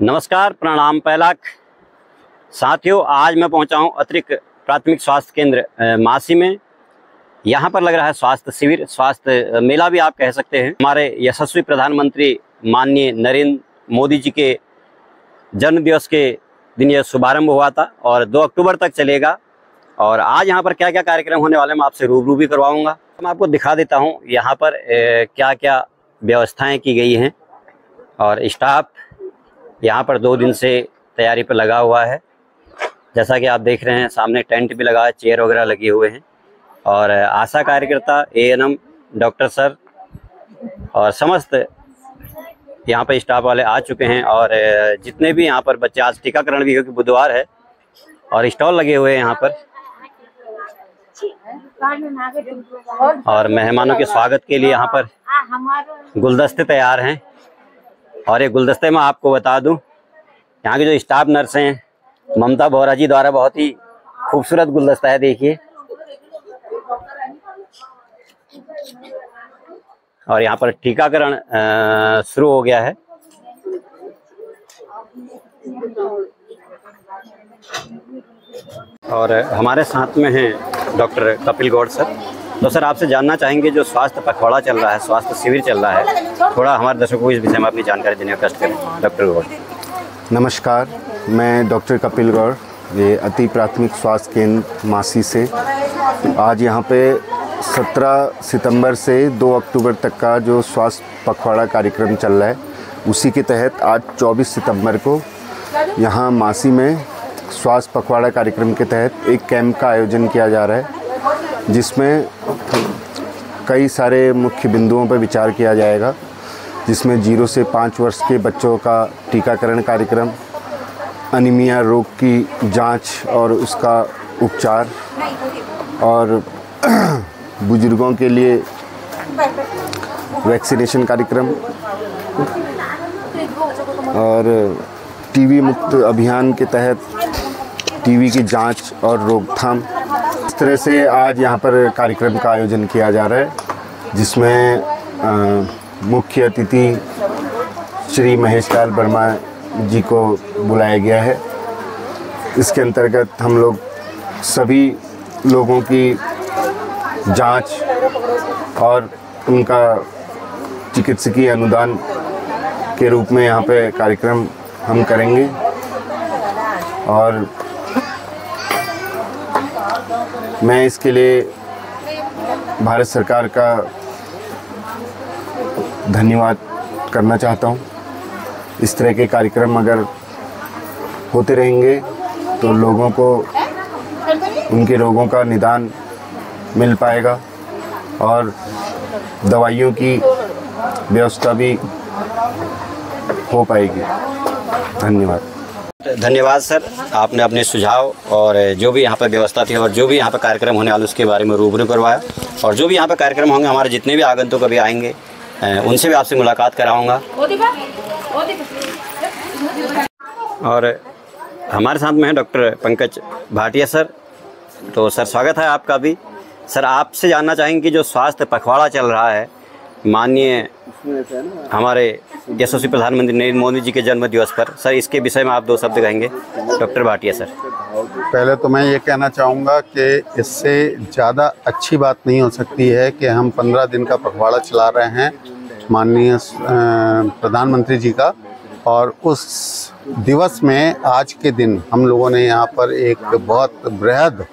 नमस्कार, प्रणाम पैलाक साथियों। आज मैं पहुंचा हूं अतिरिक्त प्राथमिक स्वास्थ्य केंद्र मासी में। यहां पर लग रहा है स्वास्थ्य शिविर, स्वास्थ्य मेला भी आप कह सकते हैं। हमारे यशस्वी प्रधानमंत्री माननीय नरेंद्र मोदी जी के जन्म दिवस के दिन यह शुभारंभ हुआ था और 2 अक्टूबर तक चलेगा। और आज यहाँ पर क्या क्या कार्यक्रम होने वाले मैं आपसे रूबरू भी करवाऊँगा। मैं आपको दिखा देता हूँ यहाँ पर क्या क्या व्यवस्थाएँ की गई हैं। और स्टाफ यहाँ पर 2 दिन से तैयारी पर लगा हुआ है। जैसा कि आप देख रहे हैं, सामने टेंट भी लगा है, चेयर वगैरह लगे हुए हैं। और आशा कार्यकर्ता, ANM, डॉक्टर सर और समस्त यहाँ पर स्टाफ वाले आ चुके हैं। और जितने भी यहाँ पर बच्चे, आज टीकाकरण भी क्योंकि बुधवार है और स्टॉल लगे हुए हैं यहाँ पर। और मेहमानों के स्वागत के लिए यहाँ पर गुलदस्ते तैयार हैं। और ये गुलदस्ते में आपको बता दूं, यहाँ के जो स्टाफ नर्स हैं ममता बोहरा जी द्वारा बहुत ही खूबसूरत गुलदस्ता है, देखिए। और यहाँ पर टीकाकरण शुरू हो गया है। और हमारे साथ में हैं डॉक्टर कपिल गौड़ सर। तो सर, आपसे जानना चाहेंगे, जो स्वास्थ्य पखवाड़ा चल रहा है, स्वास्थ्य शिविर चल रहा है, थोड़ा हमारे दर्शकों को इस विषय में अपनी जानकारी देने का कष्ट करें। डॉक्टर गौड़। नमस्कार, मैं डॉक्टर कपिल गौड़, ये अति प्राथमिक स्वास्थ्य केंद्र मासी से। आज यहाँ पे 17 सितंबर से 2 अक्टूबर तक का जो स्वास्थ्य पखवाड़ा कार्यक्रम चल रहा है, उसी के तहत आज 24 सितंबर को यहाँ मासी में स्वास्थ्य पखवाड़ा कार्यक्रम के तहत एक कैंप का आयोजन किया जा रहा है, जिसमें कई सारे मुख्य बिंदुओं पर विचार किया जाएगा। जिसमें 0 से 5 वर्ष के बच्चों का टीकाकरण कार्यक्रम, अनीमिया रोग की जांच और उसका उपचार, और बुजुर्गों के लिए वैक्सीनेशन कार्यक्रम, और टीबी मुक्त अभियान के तहत टीबी की जांच और रोकथाम। इस तरह से आज यहाँ पर कार्यक्रम का आयोजन किया जा रहा है, जिसमें मुख्य अतिथि श्री महेश लाल वर्मा जी को बुलाया गया है। इसके अंतर्गत हम लोग सभी लोगों की जांच और उनका चिकित्सकीय अनुदान के रूप में यहाँ पे कार्यक्रम हम करेंगे। और मैं इसके लिए भारत सरकार का धन्यवाद करना चाहता हूँ। इस तरह के कार्यक्रम अगर होते रहेंगे तो लोगों को उनके रोगों का निदान मिल पाएगा और दवाइयों की व्यवस्था भी हो पाएगी। धन्यवाद सर, आपने अपने सुझाव और जो भी यहाँ पर व्यवस्था थी और जो भी यहाँ पर कार्यक्रम होने वाले उसके बारे में रूबरू करवाया। और जो भी यहाँ पर कार्यक्रम होंगे, हमारे जितने भी आगंतुक अभी आएंगे उनसे भी आपसे मुलाकात कराऊंगा। और हमारे साथ में है डॉक्टर पंकज भाटिया सर। तो सर, स्वागत है आपका भी। सर, आपसे जानना चाहेंगे कि जो स्वास्थ्य पखवाड़ा चल रहा है माननीय हमारे यशस्वी प्रधानमंत्री नरेंद्र मोदी जी के जन्म दिवस पर, सर इसके विषय में आप 2 शब्द कहेंगे। Doctor Bhatia sir. पहले तो मैं ये कहना चाहूँगा कि इससे ज़्यादा अच्छी बात नहीं हो सकती है कि हम 15 दिन का पखवाड़ा चला रहे हैं माननीय प्रधानमंत्री जी का। और उस दिवस में आज के दिन हम लोगों ने यहाँ पर एक बहुत बृहद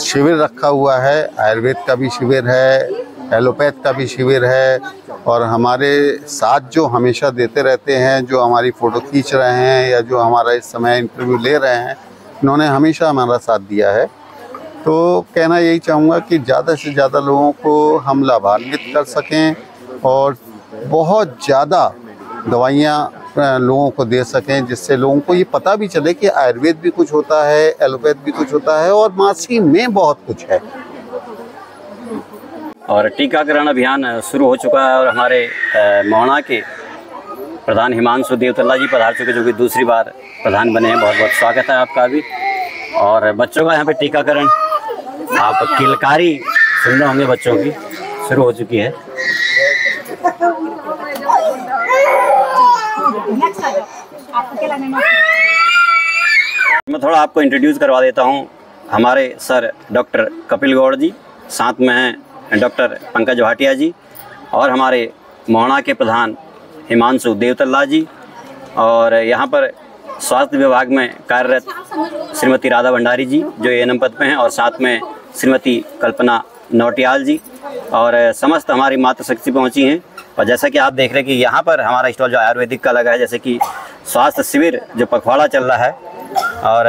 शिविर रखा हुआ है। आयुर्वेद का भी शिविर है, एलोपैथ का भी शिविर है, और हमारे साथ जो हमेशा देते रहते हैं, जो हमारी फ़ोटो खींच रहे हैं या जो हमारा इस समय इंटरव्यू ले रहे हैं, इन्होंने हमेशा हमारा साथ दिया है। तो कहना यही चाहूँगा कि ज़्यादा से ज़्यादा लोगों को हम लाभान्वित कर सकें और बहुत ज़्यादा दवाइयाँ लोगों को दे सकें, जिससे लोगों को ये पता भी चले कि आयुर्वेद भी कुछ होता है, एलोपैथ भी कुछ होता है और मासी में बहुत कुछ है। और टीकाकरण अभियान शुरू हो चुका है और हमारे मोहना के प्रधान हिमांशु देवतल्ला जी पधार चुके, जो कि दूसरी बार प्रधान बने हैं। बहुत बहुत स्वागत है आपका भी। और बच्चों का यहाँ पे टीकाकरण, आप किलकारी सुन रहे होंगे, बच्चों की शुरू हो चुकी है। नेक्स्ट आ जाओ, आप अकेला नहीं। मैं थोड़ा आपको इंट्रोड्यूस करवा देता हूँ। हमारे सर डॉक्टर कपिल गौड़ जी, साथ में हैं डॉक्टर पंकज भाटिया जी, और हमारे मोहना के प्रधान हिमांशु देवतल्ला जी, और यहाँ पर स्वास्थ्य विभाग में कार्यरत श्रीमती राधा भंडारी जी जो एएनएम पद पे हैं, और साथ में श्रीमती कल्पना नौटियाल जी, और समस्त हमारी मातृशक्ति पहुँची हैं। और जैसा कि आप देख रहे हैं कि यहाँ पर हमारा स्टॉल जो आयुर्वेदिक का लगा है, जैसे कि स्वास्थ्य शिविर जो पखवाड़ा चल रहा है, और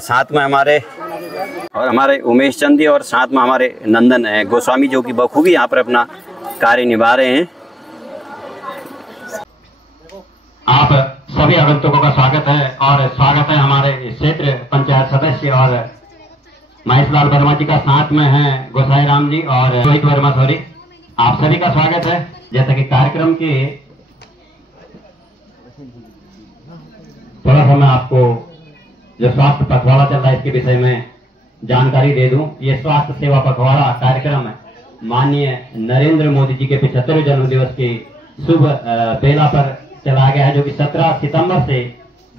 साथ में हमारे उमेश चंद जी, और साथ में हमारे नंदन गोस्वामी जो कि बखूबी यहाँ पर अपना कार्य निभा रहे हैं। आप सभी आगंतुकों का स्वागत है, और स्वागत है हमारे क्षेत्र पंचायत सदस्य और महेश लाल वर्मा जी का, साथ में हैं गोसाई राम जी और रोहित वर्मा सॉरी। आप सभी का स्वागत है। जैसा कि कार्यक्रम के थोड़ा सा मैं आपको जो स्वास्थ्य पखवाड़ा चल रहा है इसके विषय में जानकारी दे दूं। ये स्वास्थ्य सेवा पखवाड़ा कार्यक्रम है माननीय नरेंद्र मोदी जी के 75वें जन्मदिवस की शुभ बेला पर चलाया गया है, जो कि 17 सितंबर से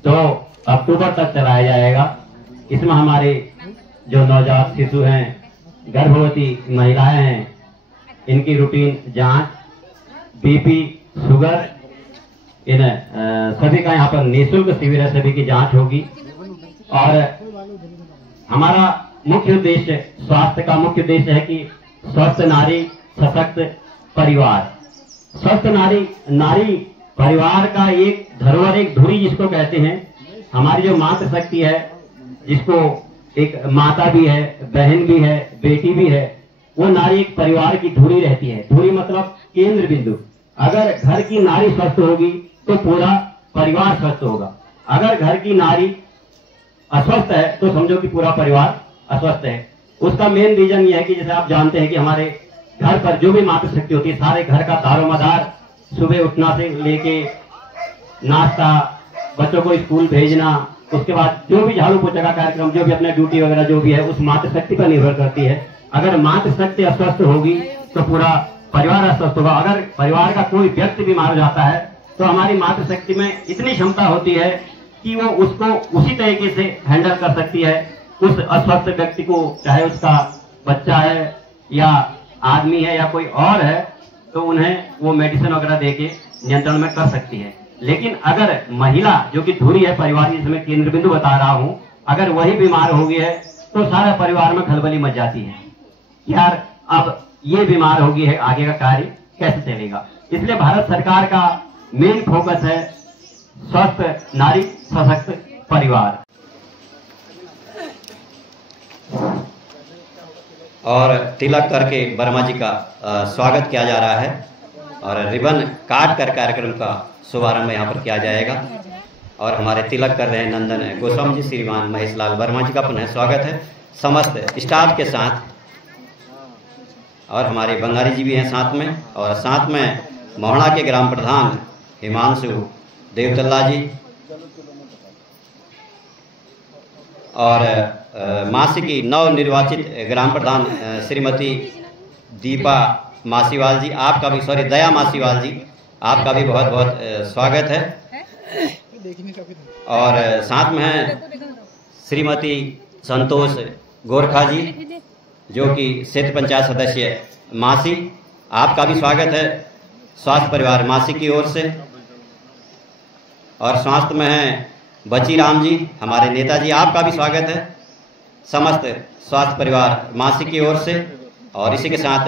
2 अक्टूबर तक चलाया जाएगा। इसमें हमारे जो नवजात शिशु हैं, गर्भवती महिलाएं हैं, इनकी रूटीन जांच, बीपी, शुगर, इन सभी का यहाँ पर निःशुल्क शिविर है, सभी की जांच होगी। और हमारा मुख्य उद्देश्य, स्वास्थ्य का मुख्य उद्देश्य है कि स्वस्थ नारी सशक्त परिवार। स्वस्थ नारी परिवार का एक धरोहर, एक धुरी जिसको कहते हैं। हमारी जो मातृशक्ति है, जिसको एक माता भी है, बहन भी है, बेटी भी है, वो नारी एक परिवार की धुरी रहती है। धुरी मतलब केंद्र बिंदु। अगर घर की नारी स्वस्थ होगी तो पूरा परिवार स्वस्थ होगा। अगर घर की नारी अस्वस्थ है तो समझो कि पूरा परिवार अस्वस्थ है। उसका मेन रीजन ये है कि जैसे आप जानते हैं कि हमारे घर पर जो भी मातृशक्ति होती है, सारे घर का दारोमदार, सुबह उठना से लेके नाश्ता, बच्चों को स्कूल भेजना, उसके बाद जो भी झाड़ू पोछा का कार्यक्रम, जो भी अपने ड्यूटी वगैरह जो भी है, उस मातृशक्ति पर निर्भर करती है। अगर मातृशक्ति अस्वस्थ होगी तो पूरा परिवार अस्वस्थ होगा। अगर परिवार का कोई व्यक्ति बीमार हो जाता है तो हमारी मातृशक्ति में इतनी क्षमता होती है कि वो उसको उसी तरीके से हैंडल कर सकती है उस अस्वस्थ व्यक्ति को, चाहे उसका बच्चा है या आदमी है या कोई और है, तो उन्हें वो मेडिसिन वगैरह देके नियंत्रण में कर सकती है। लेकिन अगर महिला जो कि धुरी है परिवार की, जिसमें केंद्र बिंदु बता रहा हूं, अगर वही बीमार हो गई है तो सारे परिवार में खलबली मच जाती है। यार अब ये बीमार हो गई है, आगे का कार्य कैसे चलेगा? इसलिए भारत सरकार का मेन फोकस है स्वस्थ नारी सशक्त परिवार। और तिलक करके वर्मा जी का स्वागत किया जा रहा है, और रिबन काट कर कार्यक्रम का शुभारंभ यहाँ पर किया जाएगा। और हमारे तिलक कर रहे हैं नंदन गोस्वामी जी, श्रीमान महेश लाल वर्मा जी का पुनः स्वागत है समस्त स्टाफ के साथ। और हमारे बंगारी जी भी हैं साथ में, और साथ में मोहना के ग्राम प्रधान हिमांशु देवतल्ला जी, और मासी की नव निर्वाचित ग्राम प्रधान श्रीमती दीपा मासीवाल जी, आपका भी दया मासीवाल जी, आपका भी बहुत बहुत स्वागत है। और साथ में हैं श्रीमती संतोष गोरखा जी जो कि क्षेत्र पंचायत सदस्य मासी, आपका भी स्वागत है स्वास्थ्य परिवार मासी की ओर से। और स्वास्थ्य में हैं बची राम जी, हमारे नेताजी, आपका भी स्वागत है समस्त स्वास्थ्य परिवार मासी की ओर से। और इसी के साथ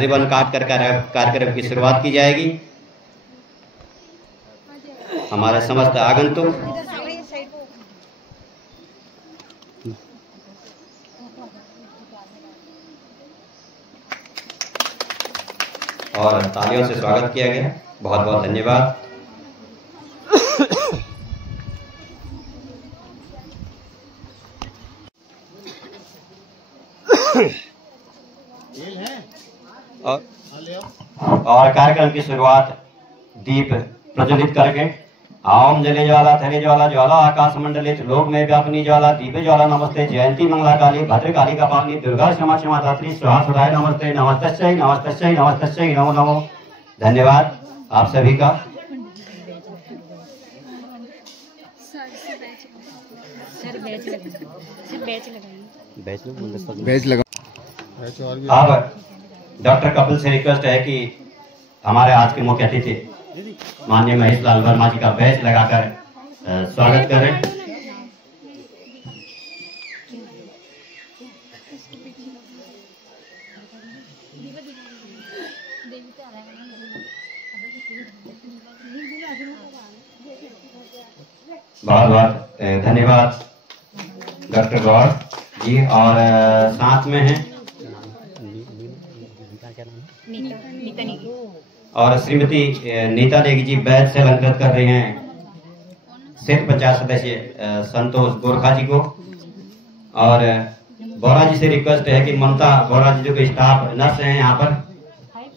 रिबन काट कर कार्यक्रम की शुरुआत की जाएगी। हमारे समस्त आगंतुक और तालियों से स्वागत किया गया, बहुत बहुत धन्यवाद। और कार्यक्रम की शुरुआत दीप प्रज्वलित करके ओम जले ज्वाला थले ज्वाला ज्वाला आकाश मंडले लोक में व्यापनी ज्वाला दीपे ज्वाला नमस्ते जयंती मंगला काली भद्र काली कपालिनी दुर्गा क्षमा क्षमा धात्री स्वाहा सुधाय नमस्ते नमस्तश्चै नमस्तश्चै नमस्तश्चै नमो नमो। धन्यवाद आप सभी का। सर बैच लगाइए बैच लगा। अब डॉक्टर कपिल से रिक्वेस्ट है कि हमारे आज के मुख्य अतिथि माननीय महेश लाल वर्मा जी का बैच लगाकर स्वागत करें। बहुत बहुत धन्यवाद डॉक्टर गौर जी। और साथ में हैं और श्रीमती नीता नेगी जी बैच से अलंकृत कर रहे हैं सिर्फ 50 सदस्यीय संतोष गोरखा जी को। और बोरा जी से रिक्वेस्ट है कि ममता बोरा जी जो कि स्टाफ नर्स हैं यहाँ पर,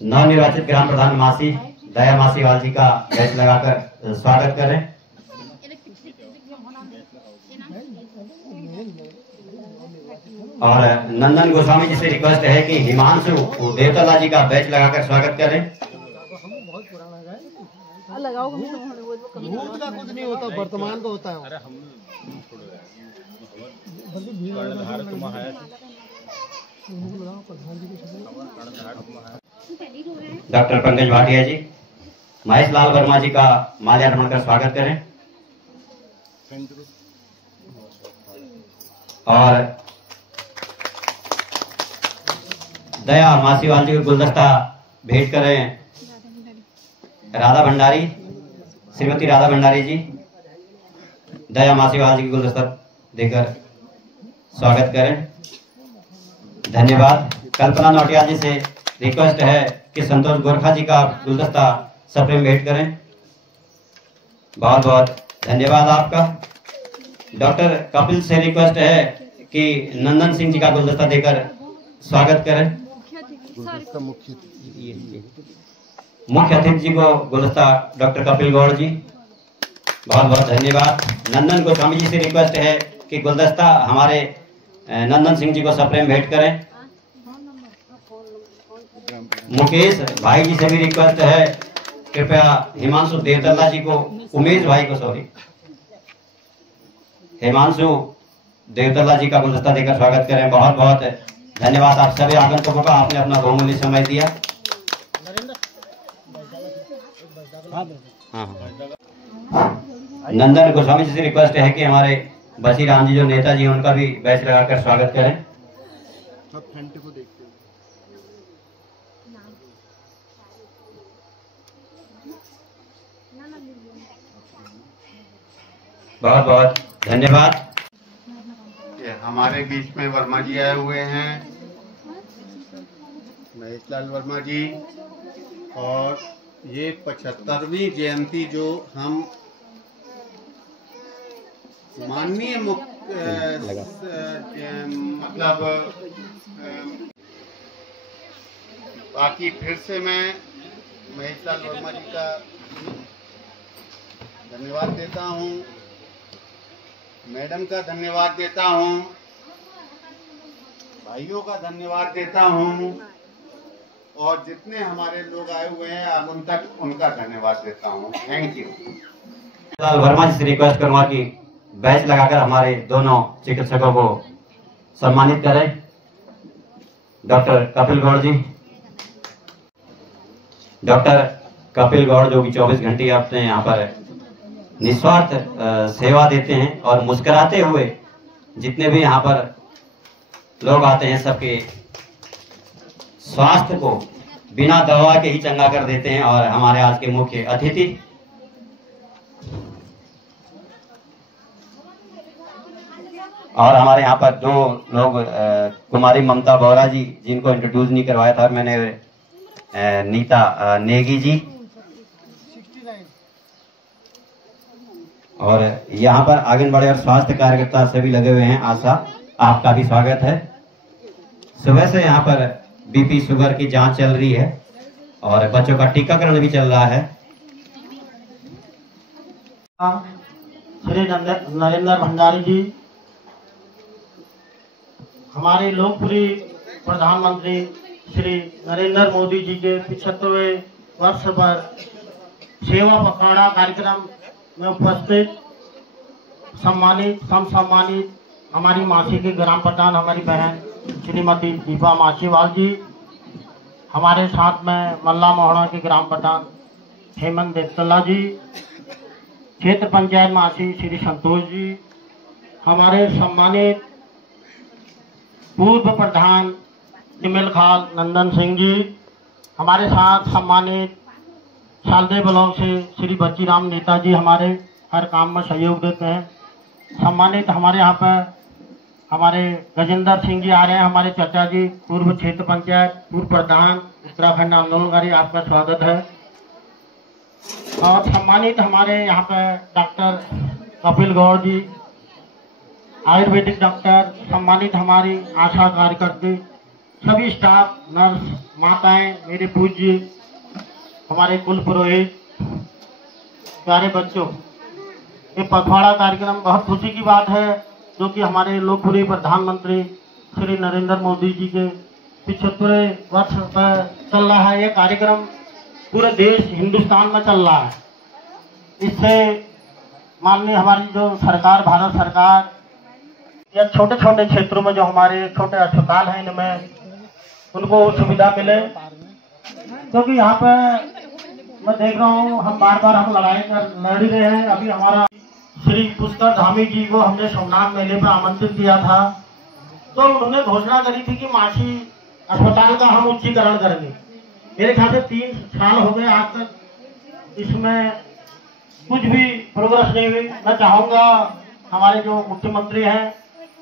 नवनिर्वाचित ग्राम प्रधान मासी दया मासी वाल जी का बैच लगाकर स्वागत करें। और नंदन गोस्वामी जी से रिक्वेस्ट है कि हिमांशु देवतला जी का बैच लगाकर स्वागत करें। भूत का कुछ नहीं होता, वर्तमान का होता है। डॉक्टर पंकज भाटिया जी महेश लाल वर्मा जी का माल्यार्पण कर स्वागत करें। और दया मासीवाल जी को गुलदस्ता भेंट करें राधा भंडारी, श्रीमती राधा भंडारी जी दया मासीवाल जी की गुलदस्ता देकर स्वागत करें। धन्यवाद। कल्पना नौटियाल जी से रिक्वेस्ट है कि संतोष गोरखा जी का गुलदस्ता सप्रेम भेंट करें। बहुत बहुत धन्यवाद आपका। डॉक्टर कपिल से रिक्वेस्ट है कि नंदन सिंह जी का गुलदस्ता देकर स्वागत करें। मुख्य अतिथि जी को गुलदस्ता डॉक्टर कपिल गौड़ जी, बहुत बहुत धन्यवाद। नंदन गोस्वामी जी से रिक्वेस्ट है कि गुलदस्ता हमारे नंदन सिंह जी को सप्रेम भेंट करें। मुकेश भाई जी से भी रिक्वेस्ट है कृपया हिमांशु देवतला जी को, उमेश भाई को सॉरी, हिमांशु देवतला जी का गुलदस्ता देकर स्वागत करें। बहुत बहुत धन्यवाद आप सभी आगंतुकों का, आपने अपना बहुमूल्य समय दिया। नंदन गोस्वामी जी से रिक्वेस्ट है कि हमारे बसी राम जी जो नेता जी उनका भी बैच लगाकर स्वागत करें। बहुत बहुत धन्यवाद। हमारे बीच में वर्मा जी आए हुए हैं, महेश लाल वर्मा जी, और ये 75वीं जयंती जो हम माननीय मतलब बाकी फिर से मैं महेश लाल वर्मा जी का धन्यवाद देता हूँ, मैडम का धन्यवाद देता हूँ, भाइयों का धन्यवाद देता हूँ, और जितने हमारे लोग आए हुए हैं आगंतुक उनका धन्यवाद देता हूँ। Thank you. लाल वर्मा जी से रिक्वेस्ट करूंगा कि बैच लगाकर हमारे दोनों चिकित्सकों को सम्मानित करें। डॉक्टर कपिल गौड़ जी, डॉक्टर कपिल गौड़ जो कि 24 घंटे अपने यहाँ पर निस्वार्थ सेवा देते हैं और मुस्कुराते हुए जितने भी यहाँ पर लोग आते हैं सबके स्वास्थ्य को बिना दवा के ही चंगा कर देते हैं। और हमारे आज के मुख्य अतिथि और हमारे यहाँ पर दो लोग कुमारी ममता बोरा जी, जिनको इंट्रोड्यूस नहीं करवाया था मैंने, नीता नेगी जी, और यहाँ पर आंगनबाड़ी और स्वास्थ्य कार्यकर्ता सभी लगे हुए हैं। आशा, आपका भी स्वागत है। सुबह से यहाँ पर बीपी शुगर की जांच चल रही है और बच्चों का टीकाकरण भी चल रहा है। श्री नरेंद्र भंडारी जी, हमारे लोकप्रिय प्रधानमंत्री श्री नरेंद्र मोदी जी के 75वें वर्ष पर सेवा पखवाड़ा कार्यक्रम में उपस्थित सम्मानित समसम्मानित हमारी मासी के ग्राम प्रधान हमारी बहन श्रीमती दीपा मासीवाल जी, हमारे साथ में मल्ला मोहना के ग्राम प्रधान हेमंत देवतला जी, क्षेत्र पंचायत मासी श्री संतोष जी, हमारे सम्मानित पूर्व प्रधान तिमिल खाल नंदन सिंह जी, हमारे साथ सम्मानित सालदे ब्लॉक से श्री बच्चीराम नेता जी हमारे हर काम में सहयोग देते हैं। सम्मानित हमारे यहाँ पर हमारे गजेंद्र सिंह जी आ रहे हैं, हमारे चाचा जी पूर्व क्षेत्र पंचायत पूर्व प्रधान उत्तराखंड आंदोलनकारी, आपका स्वागत है। और सम्मानित हमारे यहाँ पर डॉक्टर कपिल गौर जी आयुर्वेदिक डॉक्टर, सम्मानित हमारी आशा कार्यकर्ती, सभी स्टाफ नर्स माताएं, मेरे पूज्य हमारे कुल पुरोहित, प्यारे बच्चों, ये पखवाड़ा कार्यक्रम बहुत खुशी की बात है जो कि हमारे लोकप्रिय प्रधानमंत्री श्री नरेंद्र मोदी जी के 75वें वर्ष पर चल रहा है। ये कार्यक्रम पूरे देश हिंदुस्तान में चल रहा है। इससे माननीय हमारी जो सरकार भारत सरकार या छोटे छोटे क्षेत्रों में जो हमारे छोटे अस्पताल हैं इनमें उनको सुविधा मिले, क्योंकि यहाँ पर मैं देख रहा हूँ हम बार बार लड़ाई लड़ रहे हैं। अभी हमारा श्री पुष्कर धामी जी को हमने सोमनाथ मेले पर आमंत्रित किया था, तो उन्होंने घोषणा करी थी कि मासी अस्पताल का हम उच्चीकरण करेंगे। मेरे ख्याल से 3 साल हो गए आज तक इसमें कुछ भी प्रोग्रेस नहीं हुई। मैं चाहूँगा हमारे जो मुख्यमंत्री हैं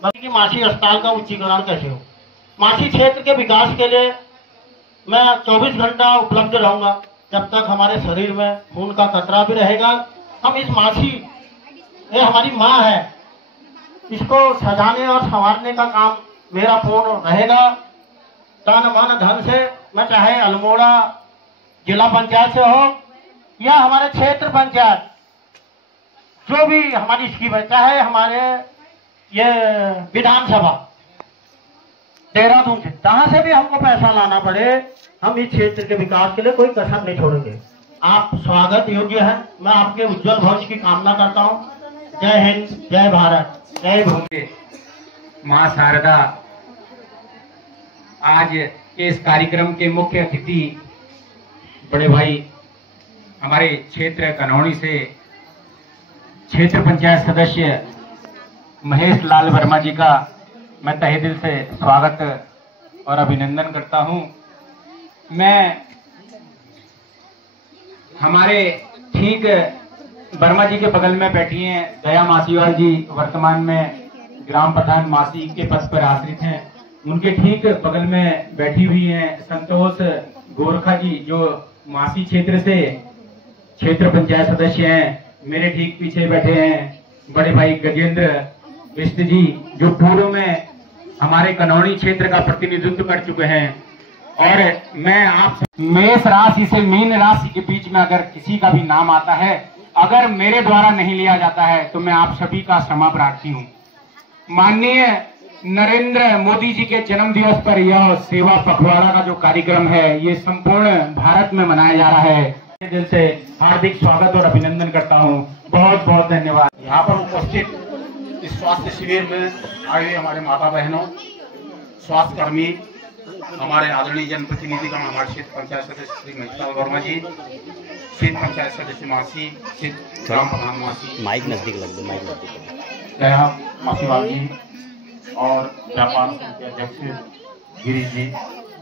बल्कि मासी अस्पताल का उच्चीकरण कैसे हो। मासी क्षेत्र के विकास के लिए मैं 24 घंटा उपलब्ध रहूँगा। जब तक हमारे शरीर में खून का कतरा भी रहेगा, हम इस मासी, ये हमारी माँ है, इसको सजाने और संवारने का काम मेरा पूर्ण रहेगा। तन मन धन से, मैं चाहे अल्मोड़ा जिला पंचायत से हो या हमारे क्षेत्र पंचायत, जो भी हमारी स्कीम है, चाहे हमारे ये विधानसभा देहरादून से, जहां से भी हमको पैसा लाना पड़े, हम इस क्षेत्र के विकास के लिए कोई कसर नहीं छोड़ेंगे। आप स्वागत योग्य हैं। मैं आपके उज्जवल भविष्य की कामना करता हूं। जय हिंद, जय भारत, जय भूमि। मां शारदा आज के इस कार्यक्रम के मुख्य अतिथि बड़े भाई हमारे क्षेत्र कनौनी से क्षेत्र पंचायत सदस्य महेश लाल वर्मा जी का मैं तहे दिल से स्वागत और अभिनंदन करता हूं। मैं हमारे ठीक वर्मा जी के बगल में बैठी हैं दया मासीवाल जी, वर्तमान में ग्राम प्रधान मासी के पद पर आश्रित हैं। उनके ठीक बगल में बैठी हुई हैं संतोष गोरखा जी, जो मासी क्षेत्र से क्षेत्र पंचायत सदस्य हैं। मेरे ठीक पीछे बैठे हैं बड़े भाई गजेंद्र बिष्ट जी, जो पूर्व में हमारे कनौनी क्षेत्र का प्रतिनिधित्व कर चुके हैं। और मैं आप मेष राशि से मीन राशि के बीच में अगर किसी का भी नाम आता है, अगर मेरे द्वारा नहीं लिया जाता है, तो मैं आप सभी का क्षमा प्रार्थी हूँ। माननीय नरेंद्र मोदी जी के जन्म दिवस पर यह सेवा पखवाड़ा का जो कार्यक्रम है, ये संपूर्ण भारत में मनाया जा रहा है। दिल से हार्दिक स्वागत और अभिनंदन करता हूँ। बहुत बहुत धन्यवाद। यहाँ पर उपस्थित इस स्वास्थ्य शिविर में आए हुए हमारे माता बहनों, स्वास्थ्य कर्मी, हमारे आदरणीय जनप्रतिनिधिगण, हमारे क्षेत्र पंचायत सदस्य श्री महेश वर्मा जी, क्षेत्र पंचायत सदस्य मासी, क्षेत्र ग्राम प्रधान मासी, माइक नजदीक लग दो, माइक नजदीक दया मासीवाल जी और व्यापार संघ के अध्यक्ष गिरीश जी,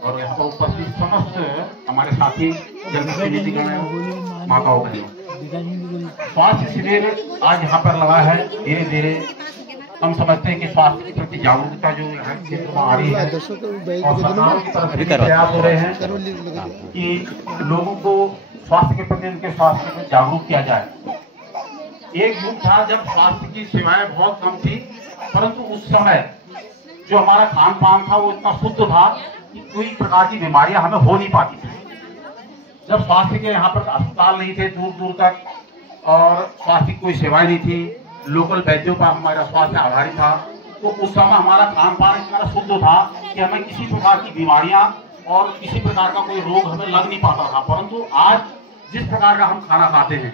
और यहाँ पर उपस्थित समस्त हमारे साथी जनप्रतिनिधिगण, माताओं बहनों। स्वास्थ्य शिविर आज यहाँ पर लगा है। धीरे धीरे हम समझते हैं कि स्वास्थ्य के प्रति जागरूकता जो यहाँ क्षेत्र में आ रही है और सरकार की तरफ से प्रयास हो रहे हैं कि लोगों को स्वास्थ्य के प्रति, उनके स्वास्थ्य में जागरूक किया जाए। एक युग था जब स्वास्थ्य की सेवाएं बहुत कम थी, परंतु उस समय जो हमारा खान पान था वो इतना शुद्ध था कि कोई प्रकार की बीमारियां हमें हो नहीं पाती थी। जब स्वास्थ्य के यहाँ पर अस्पताल नहीं थे दूर दूर तक, और स्वास्थ्य की कोई सेवाएं नहीं थी, लोकल वैद्यों पर हमारा स्वास्थ्य आधारित था, तो उस समय हमारा खान पान इतना शुद्ध था कि हमें किसी प्रकार की बीमारियां और किसी प्रकार का कोई रोग हमें लग नहीं पाता था। परंतु आज जिस प्रकार का हम खाना खाते हैं,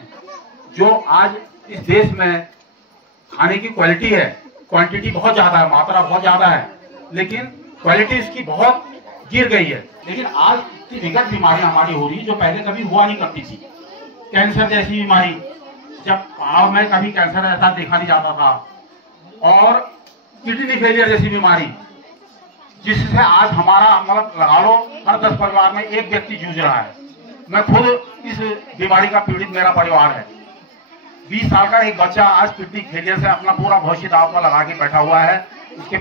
जो आज इस देश में खाने की क्वालिटी है, क्वांटिटी बहुत ज्यादा है, मात्रा बहुत ज्यादा है, लेकिन क्वालिटी इसकी बहुत गिर गई है। लेकिन आज की विगत बीमारियां हमारी हो रही जो पहले कभी हुआ नहीं करती थी। कैंसर जैसी बीमारी, जब गाँव में कभी कैंसर ऐसा देखा नहीं जाता था, और किडनी फेलियर जैसी बीमारी, जिससे आज हमारा मतलब लगा लो हर 10 परिवार में एक व्यक्ति जूझ रहा है। मैं खुद इस बीमारी का पीड़ित मेरा परिवार है। 20 साल का एक बच्चा आज किडनी फेलियर से अपना पूरा भविष्य दांव पर लगा के बैठा हुआ है, उसके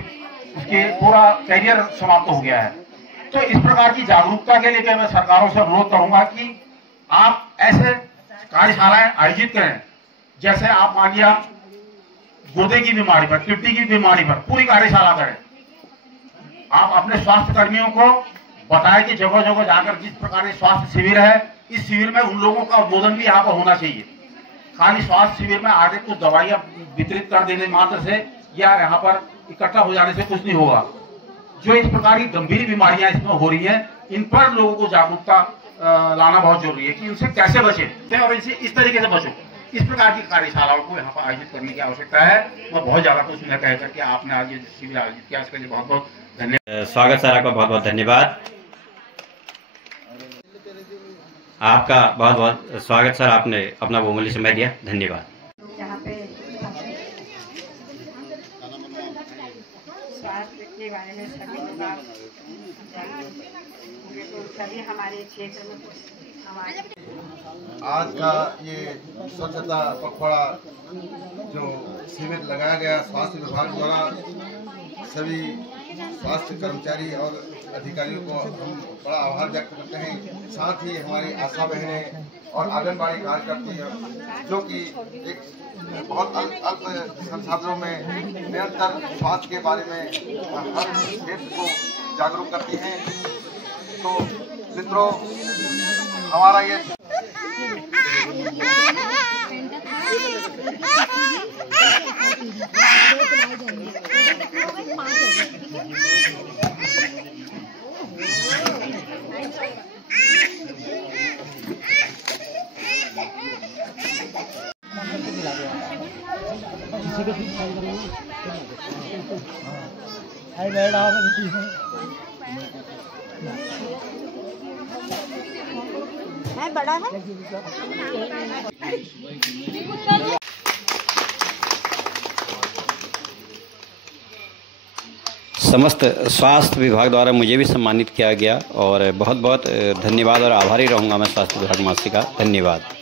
पूरा कैरियर समाप्त हो गया है। तो इस प्रकार की जागरूकता के लिए मैं सरकारों से अनुरोध करूंगा कि आप ऐसे कार्यशालाएं आयोजित करें, जैसे आप मान लिया गुर्दे की बीमारी पर, किडनी की बीमारी पर पूरी कार्यशाला करें। आप अपने स्वास्थ्य कर्मियों को बताएं कि जगह जगह जाकर जिस प्रकार के स्वास्थ्य शिविर है, इस शिविर में उन लोगों का उद्बोधन भी यहाँ पर होना चाहिए। खाली स्वास्थ्य शिविर में आगे कुछ दवाइयां वितरित कर देने मात्र से या यहाँ पर इकट्ठा हो जाने से कुछ नहीं होगा। जो इस प्रकार की गंभीर बीमारियां इसमें हो रही हैं, इन पर लोगों को जागरूकता लाना बहुत जरूरी है कि इनसे कैसे बचे और इनसे इस तरीके से बचो। इस प्रकार की कार्यशालाओं को यहाँ पर आयोजित करने की आवश्यकता है। मैं बहुत ज्यादा कुछ न कह करके आपने आज ये शिविर आयोजित किया, इसके लिए बहुत बहुत धन्यवाद। स्वागत सर, आपका बहुत बहुत धन्यवाद। आपका बहुत बहुत स्वागत सर, आपने अपना बहुमूल्य समय दिया, धन्यवाद। यहाँ पे स्वास्थ्य के बारे में सभी लोग सभी हमारे क्षेत्र में आज का ये स्वच्छता पखवाड़ा जो शिविर लगाया गया स्वास्थ्य विभाग द्वारा, सभी स्वास्थ्य कर्मचारी और अधिकारियों को हम बड़ा आभार व्यक्त करते हैं। साथ ही हमारी आशा बहनें और आंगनबाड़ी कार्यकर्ती हैं, जो कि एक बहुत अल्प संसाधनों में निरंतर स्वास्थ्य के बारे में हर क्षेत्र को जागरूक करती हैं। तो मित्रों, हमारा ये है बड़ा है। समस्त स्वास्थ्य विभाग द्वारा मुझे भी सम्मानित किया गया और बहुत बहुत धन्यवाद और आभारी रहूँगा मैं स्वास्थ्य विभाग मासी का। धन्यवाद।